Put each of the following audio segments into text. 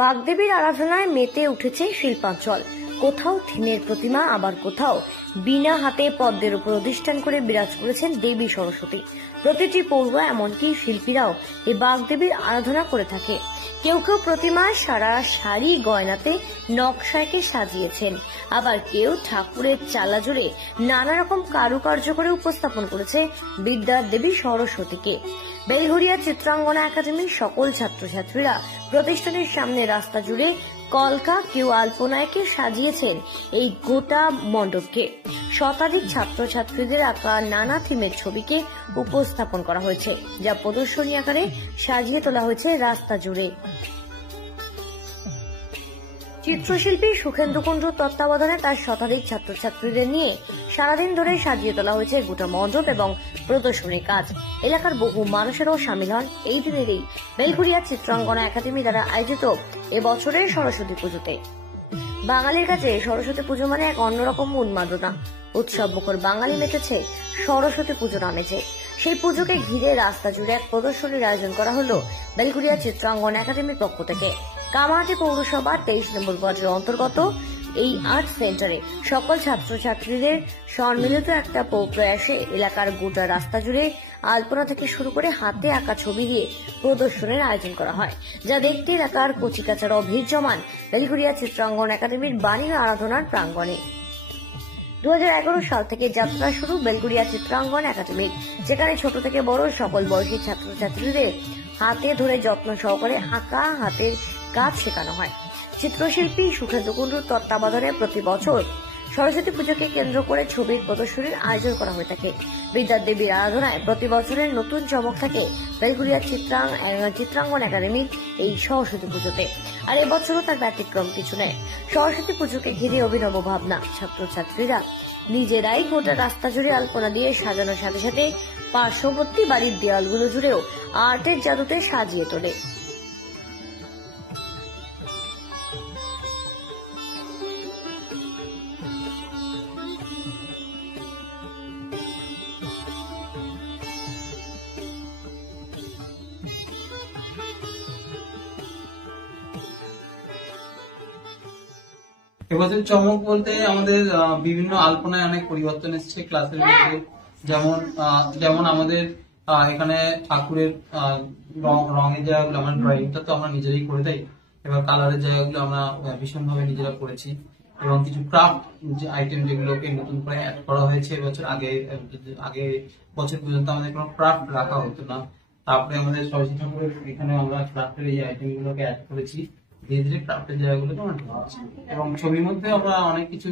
বাগদেবীর আরাধনায় মেতে উঠেছে শিল্পাঞ্চল। কোথাও থিমের প্রতিমা, আবার কোথাও বিনা হাতে পদ্মের উপর অধিষ্ঠান করে বিরাজ করেছেন দেবী সরস্বতী। প্রতিটি পড়ুয়া এমনকি শিল্পীরাও এই বাগদেবীর আরাধনা করে থাকে। কেউ কেউ প্রতিমায় সারা শাড়ি গয়নাতে নকশাকে সাজিয়েছেন, আবার কেউ ঠাকুরের চালা জুড়ে নানা রকম কারুকার্য করে উপস্থাপন করেছে বিদ্যার দেবী সরস্বতীকে। বেলঘরিয়া চিত্রাঙ্গনা একাডেমির সকল ছাত্রছাত্রীরা প্রতিষ্ঠানের সামনে রাস্তা জুড়ে কলকা, কেউ আলপনায়কে সাজিয়েছেন এই গোটা মণ্ডপকে। শতাধিক ছাত্রছাত্রীদের আঁকা নানা থিমের ছবিকে উপস্থাপন করা হয়েছে, যা প্রদর্শনী আকারে সাজিয়ে তোলা হয়েছে রাস্তা জুড়ে। চিত্রশিল্পী সুখেন্দু কুণ্ডুর তত্ত্বাবধানে তার শতাধিক ছাত্রছাত্রীদের নিয়ে সারাদিন ধরে সাজিয়ে তোলা হয়েছে গোটা মণ্ডপ এবং প্রদর্শনীর কাজ। এলাকার বহু মানুষেরও সামিল হন এই দিনের এই বেলঘরিয়া চিত্রাঙ্গনা একাডেমি দ্বারা আয়োজিত এবছরের সরস্বতী পুজোতে। বাঙালির কাছে সরস্বতী পুজো মানে এক অন্যরকম উন্মাদনা। উৎসব মুখর বাঙালি মেতেছে সরস্বতী পুজোর আমেজে। সেই পুজোকে ঘিরে রাস্তা জুড়ে এক প্রদর্শনীর আয়োজন করা হলো বেলঘরিয়া চিত্রাঙ্গন একাডেমির পক্ষ থেকে। কামাহাটি পৌরসভার 23 নম্বর ওয়ার্ডের অন্তর্গত এই আর্ট সেন্টারে সকল ছাত্রছাত্রীদের সম্মিলিত একটা প্রয়াসে এলাকার গোটা রাস্তা জুড়ে আলপনা থেকে শুরু করে হাতে আঁকা ছবি দিয়ে প্রদর্শনের আয়োজন করা হয়, যা দেখতে এলাকার কচিকাচারাও ভিড় জমান বেলঘরিয়া চিত্রাঙ্গন একাডেমির বাণী আরাধনার প্রাঙ্গণে। 2011 সাল থেকে যাত্রা শুরু বেলঘরিয়া চিত্রাঙ্গন একাডেমির, যেখানে ছোট থেকে বড় সকল বয়সী ছাত্রছাত্রীদের হাতে ধরে যত্ন সহকারে আঁকা হাতের কাজ শেখানো হয়। চিত্রশিল্পী সুখেন্দু কুণ্ডুর তত্ত্বাবধানে প্রতি বছর সরস্বতী পুজোকে কেন্দ্র করে ছবির প্রদর্শনীর আয়োজন করা হয়ে থাকে। বিদ্যার দেবীর আরাধনায় প্রতি বছরের নতুন চমক থাকে বেলঘরিয়া চিত্রাঙ্গন একাডেমির এই সরস্বতী পুজোতে। আর এবছরও তার ব্যতিক্রম কিছু নেই। সরস্বতী পুজোকে ঘিরে অভিনব ভাবনা। ছাত্রছাত্রীরা নিজেরাই গোটা রাস্তা জুড়ে আলপনা দিয়ে সাজানোর সাথে সাথে পার্শ্ববর্তী বাড়ির দেয়ালগুলো জুড়েও আর্টের জাদুতে সাজিয়ে তোলে। এবছর চমক বলতে আমাদের বিভিন্ন আলপনায় অনেক পরিবর্তন এসেছে ক্লাসের মধ্যে। যেমন আমাদের এখানে ঠাকুরের রঙের জায়গাগুলো, আমার ড্রয়িংটা তো আমরা নিজেরাই করে দেই, এবার কালারের জায়গাগুলো আমরা ভীষণ ভাবে নিজেরা করেছি এবং কিছু ক্রাফট আইটেম যেগুলোকে নতুন করে অ্যাড করা হয়েছে এবছর। আগে বছর পর্যন্ত আমাদের কোনো ক্রাফট রাখা হতো না, তারপরে আমাদের সরস্বতী ঠাকুরের এখানে আমরা ক্রাফটের এই আইটেম গুলোকে অ্যাড করেছি। ধীরে ধীরে ক্রাফটের জায়গাগুলোকে আমরা ঢুকাচ্ছি এবং ছবির মধ্যে আমরা অনেক কিছু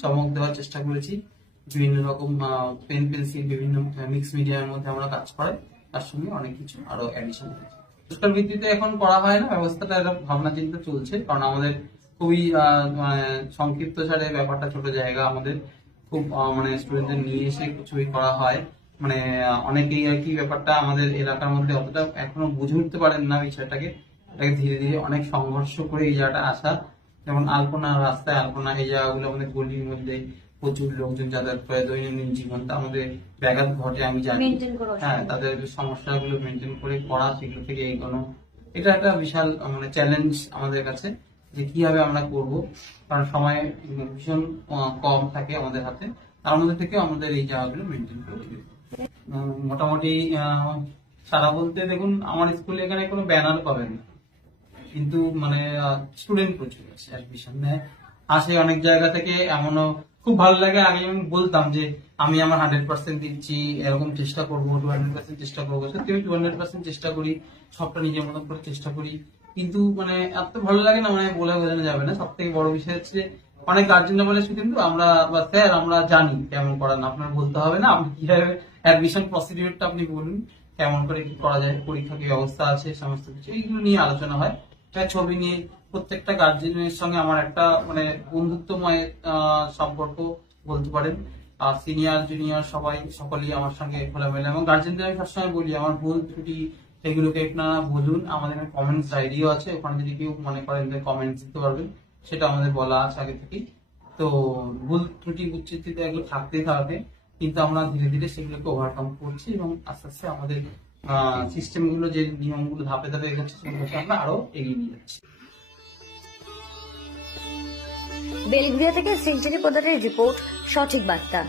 চমক দেওয়ার চেষ্টা করেছি। বিভিন্ন রকম পেন পেন্সিল, বিভিন্ন মিক্স মিডিয়ার মধ্যে আমরা কাজ করাই, তার সঙ্গে অনেক কিছু আরো অ্যাডিশন হয়েছে। পুরস্কার ভিত্তিতে এখন করা হয় না, ব্যবস্থাটা একটা ভাবনা চিন্তা চলছে, কারণ আমাদের খুবই সংক্ষিপ্ত সারে ব্যাপারটা, ছোট জায়গা আমাদের, খুব স্টুডেন্টদের নিয়ে এসে ছবি করা হয়। অনেকেই আর কি ব্যাপারটা আমাদের এলাকার মধ্যে অতটা এখনো বুঝে উঠতে পারেন না বিষয়টাকে। এটাকে ধীরে ধীরে অনেক সংঘর্ষ করে এই জায়গাটা আসা। যেমন আলপনা, রাস্তায় আলপনা, এই জায়গাগুলো আমাদের গলির মধ্যে প্রচুর লোকজন যাতায়াত করে, দৈনন্দিন জীবনটা আমাদের ব্যাঘাত ঘটে, আমি জানি। হ্যাঁ, তাদের সমস্যাগুলো মেনটেন করে করা, সেগুলো থেকে এগোনো, এটা একটা বিশাল চ্যালেঞ্জ আমাদের কাছে, যে কিভাবে আমরা করব, কারণ সময় ভীষণ কম থাকে আমাদের হাতে। তার মধ্যে থেকে আমাদের এই জায়গাগুলো মেনটেন করে মোটামুটি সারা বলতে, দেখুন আমার স্কুলে এখানে কোনো ব্যানার পাবেন না, কিন্তু স্টুডেন্ট প্রচুর আছে, অ্যাডমিশন আসে অনেক জায়গা থেকে। এমনও খুব ভালো লাগে, আগে আমি বলতাম যে আমি আমার 100% দিচ্ছি, এরকম চেষ্টা করবো, 200% চেষ্টা করবো। সত্যি আমি 200% চেষ্টা করি, সবটা নিজের মতো করে চেষ্টা করি, কিন্তু এত ভালো লাগে না, বলে বোঝানো যাবে না। সব থেকে বড় বিষয় হচ্ছে অনেক গার্জেনরা বলে কিন্তু আমরা বা স্যার আমরা জানি কেমন করান, আপনার বলতে হবে না, আপনি কিভাবে অ্যাডমিশন প্রসিডিউরটা আপনি বলুন, কেমন করে কি করা যায়, পরীক্ষা কি ব্যবস্থা আছে, সমস্ত কিছু এইগুলো নিয়ে আলোচনা হয়। ছবি নিয়ে প্রত্যেকটা গার্জেনের সঙ্গে আমার একটা বন্ধুত্বময় সম্পর্ক বলতে পারেন। আর সিনিয়র জুনিয়র সকলেই আমার সঙ্গে খোলামেলা, এবং গার্জেনদের আমি সবসময় বলি আমার ভুল ত্রুটি এগুলোকে আপনারা বলুন। আমাদের কমেন্টস ডায়েরিও আছে, ওখানে যদি কেউ মনে করেন কমেন্টস দিতে পারবেন, সেটা আমাদের বলা আছে আগে থেকেই। তো ভুল ত্রুটি উচ্চিত এগুলো থাকতেই থাকবে, কিন্তু আমরা ধীরে ধীরে সেগুলোকে ওভারকাম করছি এবং আস্তে আস্তে আমাদের সিস্টেম গুলো, যে নিয়মগুলো ধাপে ধাপে এগোচ্ছে, সেগুলোকে আমরা আরো এগিয়ে নিয়ে যাচ্ছি। বেলঘরিয়া থেকে সেঞ্চুরি প্রদানের রিপোর্ট, সঠিক বার্তা।